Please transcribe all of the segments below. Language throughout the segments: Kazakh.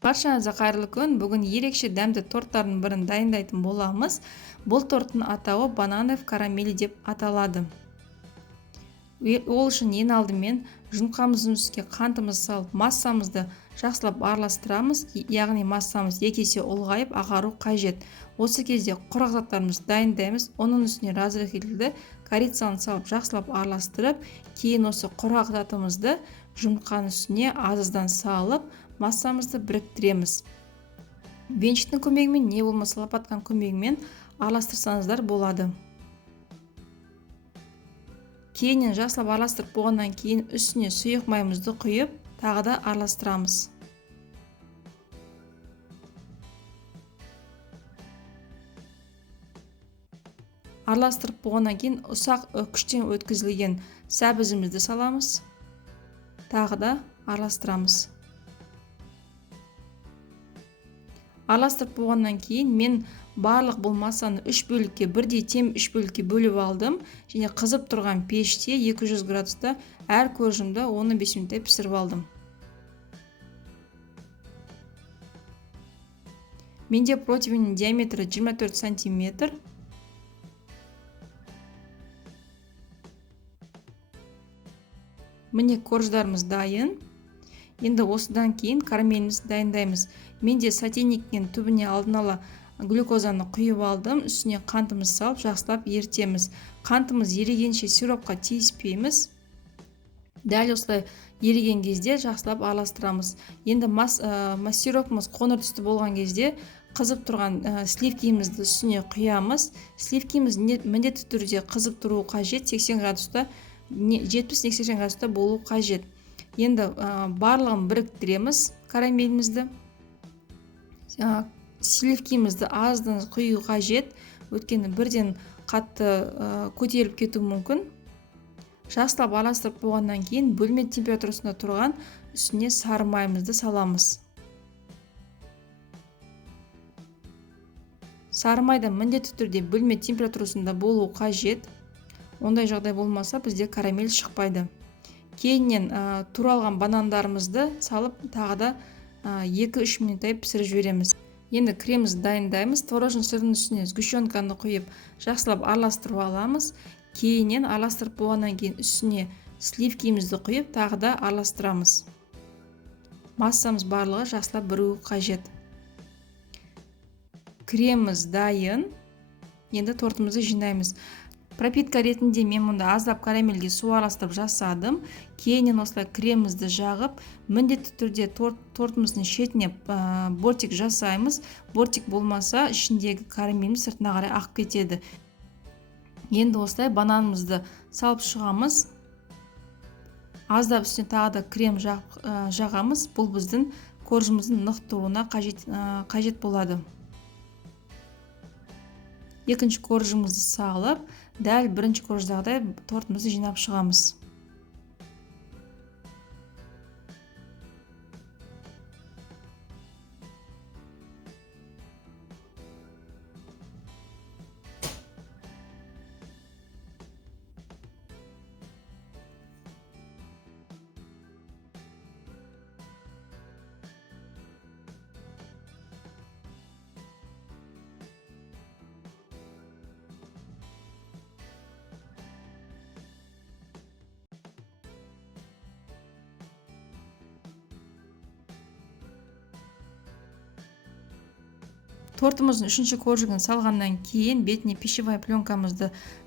Баршаңызға қайырлы күн. Бүгін ерекше дәмді торттардың бірін дайындайтын боламыз. Бұл торттың атауы бананов карамель деп аталады. Ол үшін ең алдымен жұмыртқамыздың үстіне қантымызды салып, массамызды жақсылап араластырамыз, яғни массамыз екі есе ұлғайып ағару қажет. Осы кезде құрақ заттарымызды дайындаймыз. Оның үстіне разрыхлителді корицаны салып жақсылап араластырып, кейін осы құрақ затымызды жұмыртқаның үстіне азыздан салып, массамызды біріктіреміз. Венчиктің көмегімен не болмаса лопатканың көмегімен араластырсаңыздар болады. Кейіннен жақсылап араластырып болғаннан кейін үстіне сұйық майымызды құйып, тағы да араластырамыз. Араластырып болғаннан кейін ұсақ күштен өткізілген сәбізімізді саламыз. Тағы да араластырамыз. Араластырып болғаннан кейін мен барлық бұл массаны 3 бөлікке, бірдей тең 3 бөлікке бөліп алдым. Және қызып тұрған пеште 200 градуста әр қоржында 15 минуттай пісіріп алдым. Менде противенің диаметрі 24 см. Міне корждарымыз дайын. Енді осыдан кейін карамелімізді дайындаймыз. Менде сотейниктен түбіне алдын ала глюкозаны құйып алдым. Үстіне қантымызды салып жақсылап ерітеміз. Қантымыз ерігенше сиропқа тиіспейміз. Дәл осылай еріген кезде жақсылап араластырамыз. Енді сиропымыз қоңыр түсті болған кезде қызып тұрған сливкимізді үстіне құямыз. Сливкиміз міндетті түрде қызып тұруы қажет, 80 градуста 70-80 градуста болу қажет. Енді барлығын біріктіреміз карамелімізді. Сливкимізді аздан құю қажет, өйткені бірден қатты көтеріліп кетуі мүмкін. Жақсылап араластырып болғаннан кейін бөлме температурасында тұрған үстіне сары майымызды саламыз. Сары майда міндетті түрде бөлме температурасында болу қажет. Ондай жағдай болмаса бізде карамель шықпайды. Кейіннен туралған банандарымызды салып тағы да 2-3 минуттай пісіріп жібереміз. Енді кремімізді дайындаймыз. Творожный сырдың үстіне сгущенканы құйып жақсылап араластырып аламыз. Кейіннен араластырып болғаннан кейін үстіне сливкимізді құйып тағы да араластырамыз. Массамыз барлығы жақсылап бірігуі қажет. Креміміз дайын. Енді тортымызды жинаймыз. Пропитка ретінде мен мұнда аздап карамельге су араластырып жасадым. Кейіннен осылай кремімізді жағып, міндетті түрде тортымыздың шетіне бортик жасаймыз. Бортик болмаса, ішіндегі карамеліміз сыртына қарай ағып кетеді. Енді осылай бананымызды салып шығамыз. Аздап үстіне тағы да крем жағамыз. Бұл біздің коржымыздың нық тұруына қажет болады. Екінші коржымызды салып, дәл бірінші корждағыдай тортымызды жинап шығамыз. Тортымыздың үшінші коржығын салғаннан кейін бетіне пищевая пленкамызды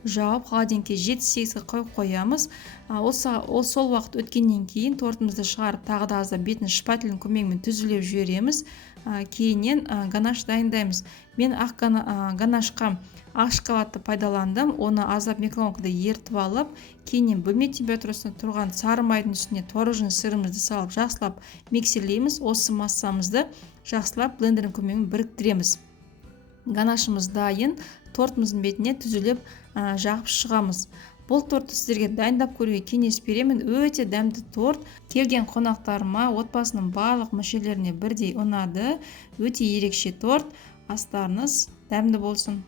жауып, холодильникке 7-8-ге қойып қоямыз. Ол сол уақыт өткеннен кейін тортымызды шығарып, тағы да аздап бетін шпательдің көмегімен түзулеп жібереміз. Кейіннен ганаш дайындаймыз. Мен ганашқа ақ шоколадты пайдаландым. Оны аздап микроволновкада ерітіп алып, кейіннен бөлме температурасында тұрған сары майдың үстіне творожный сырымызды салып, жақсылап миксерлейміз. Осы массамызды жақсылап блендердің көмегімен біріктіреміз. Ганашымыз дайын, тортымыздың бетіне түзіліп жағып шығамыз. Бұл тортты сіздерге дайындап көруге кеңес беремін. Өте дәмді торт. Келген қонақтарыма, отбасының барлық мүшелеріне бірдей ұнады. Өте ерекше торт. Астарыңыз дәмді болсын.